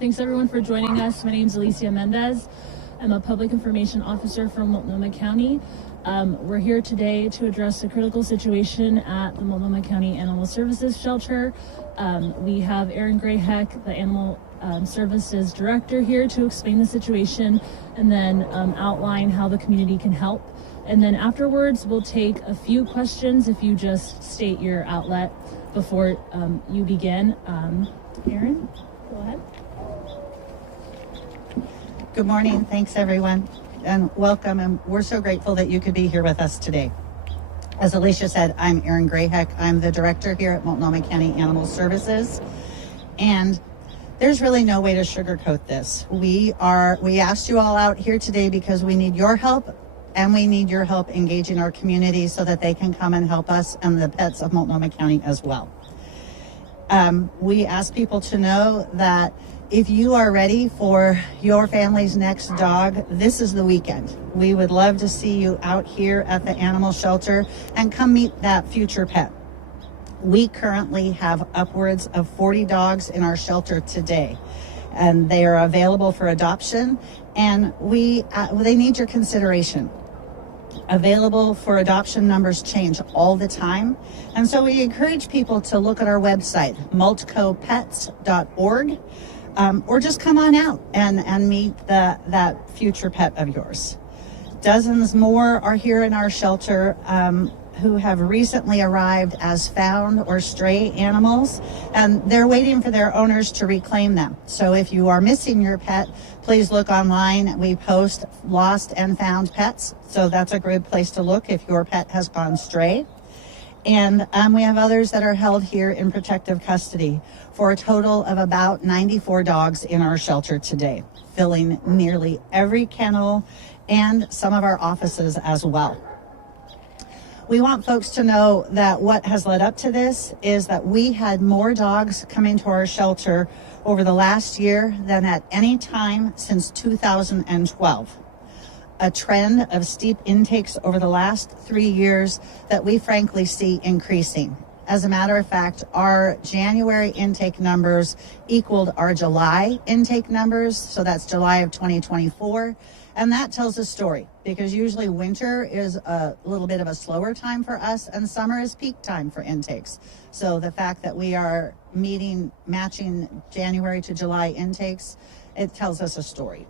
Thanks everyone for joining us. My name is Alicia Mendez. I'm a public information officer from Multnomah County. We're here today to address a critical situation at the Multnomah County Animal Services shelter. We have Erin Grayheck, the Animal Services Director, here to explain the situation and then outline how the community can help. And then afterwards, we'll take a few questions if you just state your outlet before you begin. Erin, go ahead. Good morning. Thanks, everyone, and welcome. And we're so grateful that you could be here with us today. As Alicia said, I'm Erin Grayheck. I'm the director here at Multnomah County Animal Services. And there's really no way to sugarcoat this. We asked you all out here today because we need your help, and we need your help engaging our community so that they can come and help us and the pets of Multnomah County as well. We ask people to know that if you are ready for your family's next dog, this is the weekend. We would love to see you out here at the animal shelter and come meet that future pet. We currently have upwards of 40 dogs in our shelter today, and they are available for adoption, and they need your consideration. Available for adoption numbers change all the time, and so we encourage people to look at our website, multcopets.org. Or just come on out and meet that future pet of yours. Dozens more are here in our shelter who have recently arrived as found or stray animals, and they're waiting for their owners to reclaim them. So if you are missing your pet, please look online. We post lost and found pets, so that's a good place to look if your pet has gone stray. And we have others that are held here in protective custody for a total of about 94 dogs in our shelter today, filling nearly every kennel and some of our offices as well. We want folks to know that what has led up to this is that we had more dogs coming to our shelter over the last year than at any time since 2012. A trend of steep intakes over the last 3 years that we frankly see increasing. As a matter of fact, our January intake numbers equaled our July intake numbers, so that's July of 2024. And that tells a story, because usually winter is a little bit of a slower time for us, and summer is peak time for intakes. So the fact that we are matching January to July intakes, it tells us a story.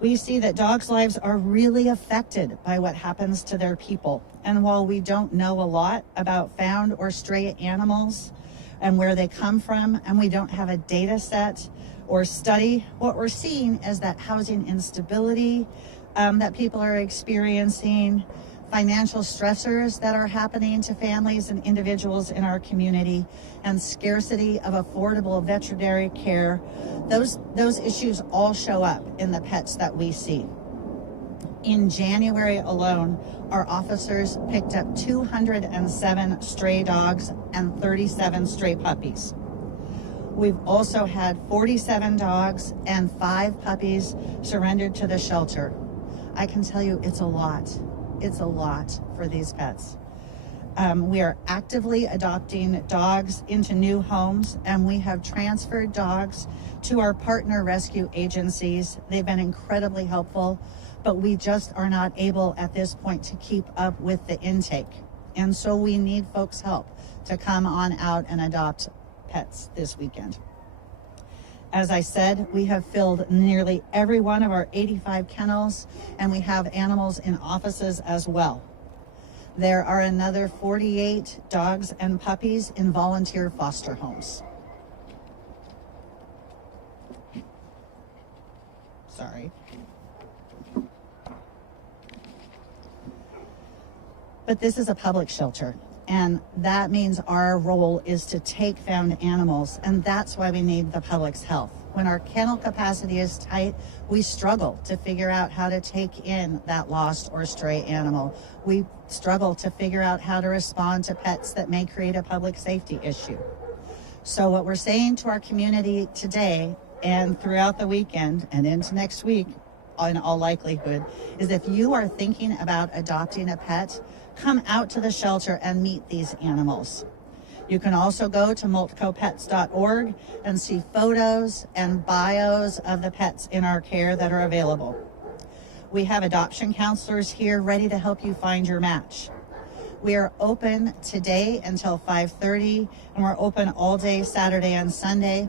We see that dogs' lives are really affected by what happens to their people. And while we don't know a lot about found or stray animals and where they come from, and we don't have a data set or study, what we're seeing is that housing instability that people are experiencing, financial stressors that are happening to families and individuals in our community, and scarcity of affordable veterinary care, those issues all show up in the pets that we see. In January alone, our officers picked up 207 stray dogs and 37 stray puppies. We've also had 47 dogs and 5 puppies surrendered to the shelter. I can tell you it's a lot. It's a lot for these pets. We are actively adopting dogs into new homes, and we have transferred dogs to our partner rescue agencies. They've been incredibly helpful, but we just are not able at this point to keep up with the intake. And so we need folks' help to come on out and adopt pets this weekend. As I said, we have filled nearly every one of our 85 kennels, and we have animals in offices as well. There are another 48 dogs and puppies in volunteer foster homes. Sorry. But this is a public shelter, and that means our role is to take found animals, and that's why we need the public's help. When our kennel capacity is tight, we struggle to figure out how to take in that lost or stray animal. We struggle to figure out how to respond to pets that may create a public safety issue. So what we're saying to our community today and throughout the weekend and into next week, in all likelihood, is if you are thinking about adopting a pet, come out to the shelter and meet these animals. You can also go to multcopets.org and see photos and bios of the pets in our care that are available. We have adoption counselors here ready to help you find your match. We are open today until 5:30, and we're open all day Saturday and Sunday.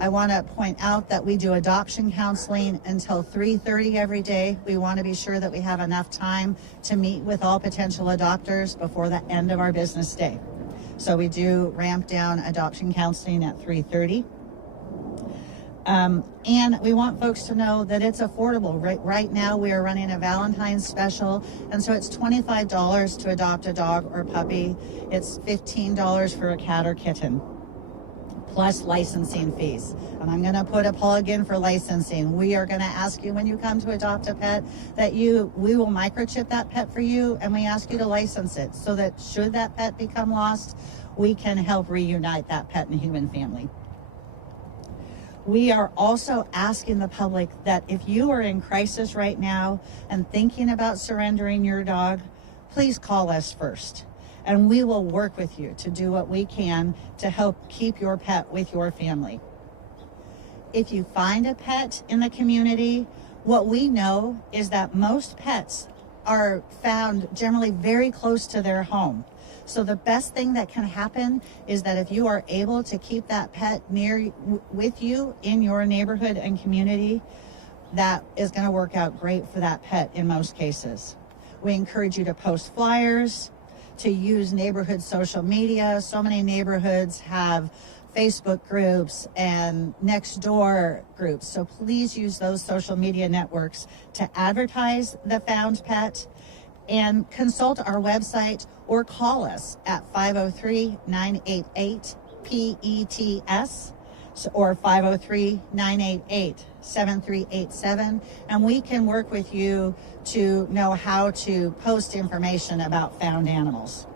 I want to point out that we do adoption counseling until 3:30 every day. We want to be sure that we have enough time to meet with all potential adopters before the end of our business day. So we do ramp down adoption counseling at 3:30. And we want folks to know that it's affordable. Right now we are running a Valentine's special, and so it's $25 to adopt a dog or puppy. It's $15 for a cat or kitten, plus licensing fees. And I'm going to put a plug in for licensing. We are going to ask you when you come to adopt a pet that we will microchip that pet for you, and we ask you to license it so that should that pet become lost, we can help reunite that pet and human family. We are also asking the public that if you are in crisis right now and thinking about surrendering your dog, please call us first. And we will work with you to do what we can to help keep your pet with your family. If you find a pet in the community, what we know is that most pets are found generally very close to their home. So the best thing that can happen is that if you are able to keep that pet with you in your neighborhood and community, that is going to work out great for that pet in most cases. We encourage you to post flyers, to use neighborhood social media. So many neighborhoods have Facebook groups and next door groups. So please use those social media networks to advertise the found pet, and consult our website or call us at 503-988-PETS or 503-988-7387, and we can work with you to know how to post information about found animals.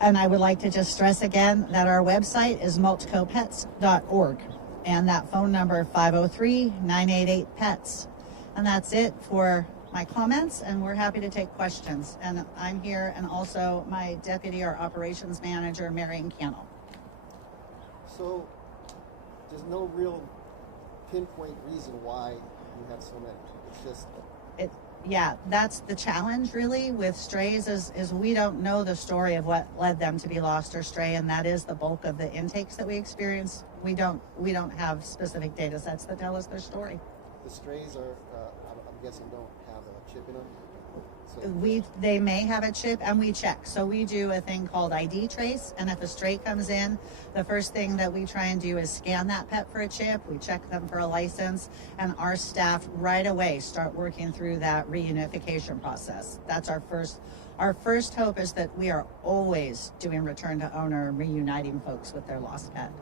And I would like to just stress again that our website is multcopets.org, and that phone number 503-988-PETS. And that's it for my comments, and we're happy to take questions. And I'm here, and also my deputy, our operations manager, Marion Cannell. So there's no real pinpoint reason why you have so many. It's just yeah, that's the challenge really with strays is we don't know the story of what led them to be lost or stray, and that is the bulk of the intakes that we experience. We don't have specific data sets that tell us their story. The strays are, I'm guessing, don't have a chip in them. So They may have a chip, and we check. So we do a thing called ID trace, and if a stray comes in, the first thing that we try and do is scan that pet for a chip. We check them for a license, and our staff right away start working through that reunification process. That's our first hope, is that we are always doing return to owner and reuniting folks with their lost pet.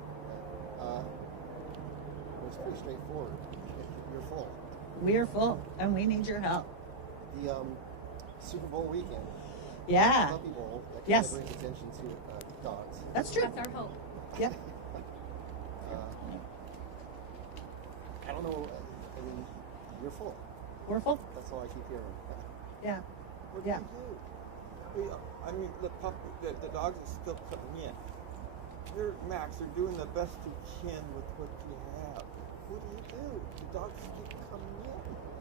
It's pretty straightforward. You're full. We are full, and we need your help. The Super Bowl weekend. Yeah. Puppy Bowl. That Yes. brings attention to dogs. That's true. That's our hope. Yep. I don't know. I mean, you're full. We're full. That's all I keep hearing. Yeah. What Yeah. do you do? I mean, the dogs are still coming in. You're Max. You're doing the best you can with what you have. What do you do? The dogs keep coming in.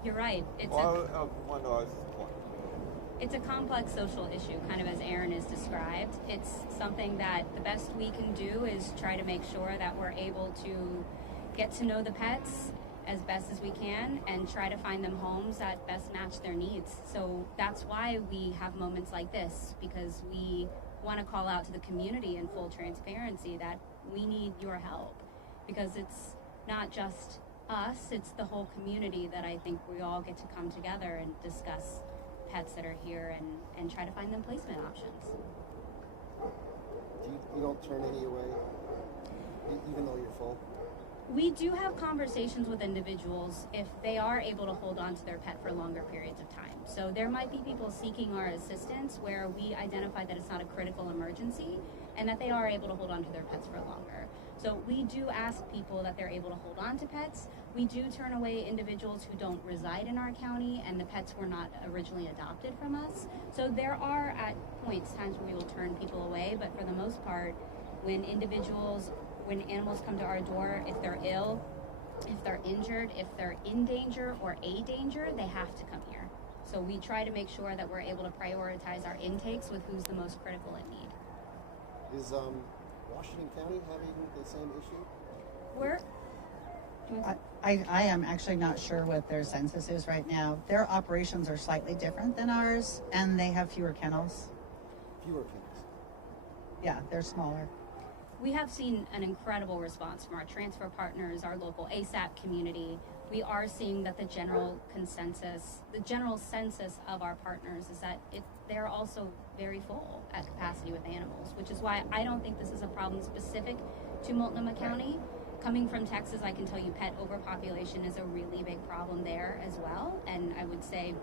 You're right. It's a complex social issue, kind of as Aaron has described. It's something that the best we can do is try to make sure that we're able to get to know the pets as best as we can and try to find them homes that best match their needs. So that's why we have moments like this, because we want to call out to the community in full transparency that we need your help, because it's not just us, it's the whole community that I think we all get to come together and discuss pets that are here and try to find them placement options. You don't turn any away, even though you're full? We do have conversations with individuals if they are able to hold on to their pet for longer periods of time. So there might be people seeking our assistance where we identify that it's not a critical emergency and that they are able to hold on to their pets for longer. So we do ask people that they're able to hold on to pets. We do turn away individuals who don't reside in our county and the pets were not originally adopted from us. So there are at points times where we will turn people away, but for the most part, when animals come to our door, if they're ill, if they're injured, if they're in danger or a danger, they have to come here. So we try to make sure that we're able to prioritize our intakes with who's the most critical in need. Is Washington County having the same issue? I am actually not sure what their census is right now. Their operations are slightly different than ours, and they have fewer kennels. Fewer kennels. Yeah, they're smaller. We have seen an incredible response from our transfer partners, our local ASAP community. We are seeing that the general census of our partners is that they're also very full at capacity with animals, which is why I don't think this is a problem specific to Multnomah County. Coming from Texas, I can tell you pet overpopulation is a really big problem there as well, and I would say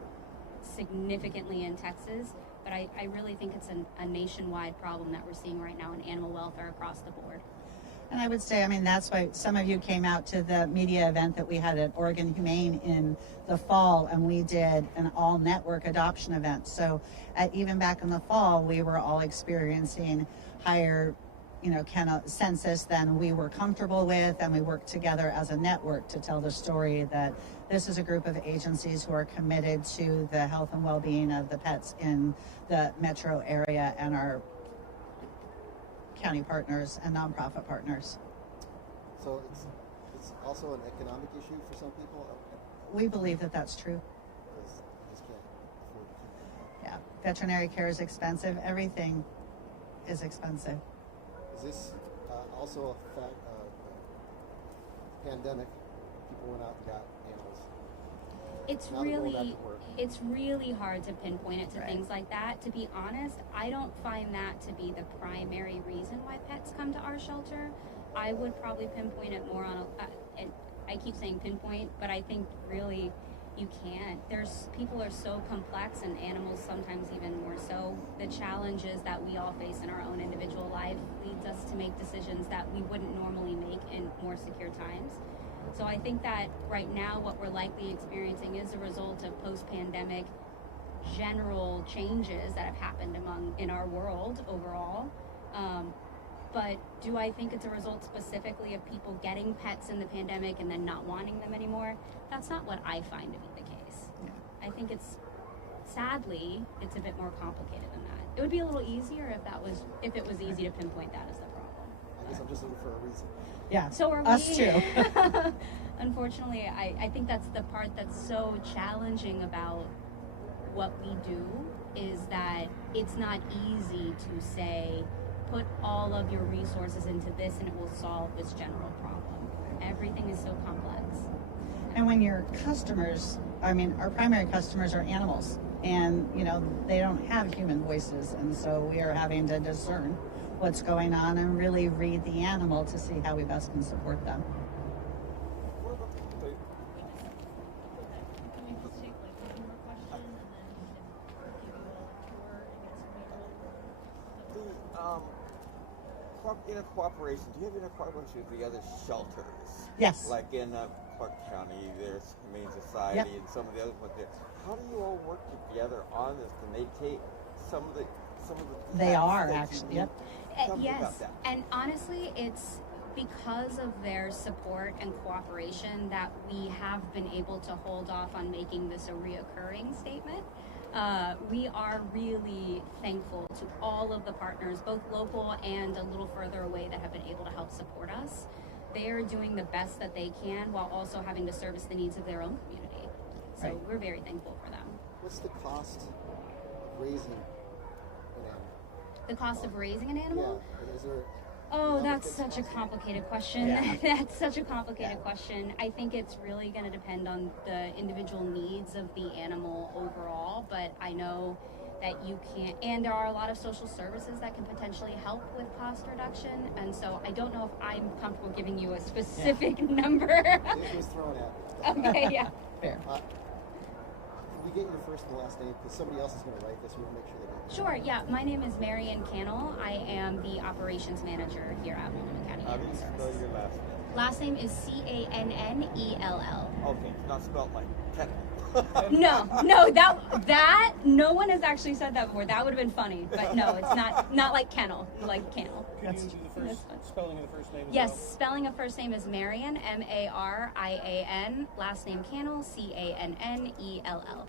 significantly in Texas. But I really think it's a nationwide problem that we're seeing right now in animal welfare across the board. And I would say, that's why some of you came out to the media event that we had at Oregon Humane in the fall, and we did an all-network adoption event. So even back in the fall, we were all experiencing higher kennel census than we were comfortable with, and we worked together as a network to tell the story that this is a group of agencies who are committed to the health and well-being of the pets in the metro area and our county partners and nonprofit partners. So it's also an economic issue for some people? We believe that that's true. Because they just can't afford to keep them. Yeah, veterinary care is expensive. Everything is expensive. Is this also a pandemic? People went out and got animals. It's really hard to pinpoint it to Right. things like that. To be honest, I don't find that to be the primary reason why pets come to our shelter. I would probably pinpoint it more on and I keep saying pinpoint, but I think really you can't. People are so complex, and animals sometimes even more so. The challenges that we all face in our own individual life leads us to make decisions that we wouldn't normally make in more secure times. So I think that right now what we're likely experiencing is a result of post-pandemic general changes that have happened in our world overall. But do I think it's a result specifically of people getting pets in the pandemic and then not wanting them anymore? That's not what I find to be the case. Yeah. I think sadly, it's a bit more complicated than that. It would be a little easier if it was easy to pinpoint that as the problem. I guess I'm just looking for a reason. Yeah, So are us we. too. Unfortunately, I think that's the part that's so challenging about what we do, is that it's not easy to say, put all of your resources into this and it will solve this general problem. Everything is so complex. And when your customers, our primary customers are animals, and they don't have human voices, and so we are having to discern what's going on and really read the animal to see how we best can support them. What about the Can we just take one more question and then give you a tour and get some in a cooperation? Do you have any cooperation with the other shelters? Yes. Like in Clark County, there's Humane Society, Yep. and some of the other ones there. How do you all work together on this? Can they take some of the? They pets are that you actually. need? Yep. Tell me Yes, about that. and honestly, it's because of their support and cooperation that we have been able to hold off on making this a reoccurring statement. We are really thankful to all of the partners, both local and a little further away, that have been able to help support us. They are doing the best that they can while also having to service the needs of their own community. So Right. we're very thankful for them. What's the cost of raising an animal? The cost of raising an animal? Yeah, is there? Oh, that's such a complicated question. Yeah. That's such a complicated question. I think it's really going to depend on the individual needs of the animal overall, but I know that you can't, and there are a lot of social services that can potentially help with cost reduction, and so I don't know if I'm comfortable giving you a specific number. It was thrown at me. Okay, yeah. Fair. we get your first and last name? Because somebody else is going to write this. We want to make sure they get it. Sure, yeah. My name is Marian Cannell. I am the operations manager here at Multnomah County How do you Animal spell Services. your last name? Last name is Cannell. Okay, it's not spelled like kettle. No, that no one has actually said that before. That would have been funny, but no, it's not like kennel, like cannel. Could you do the first spelling of the first name as Yes, well? spelling of first name is Marian, Marian. Last name Cannell, Cannell.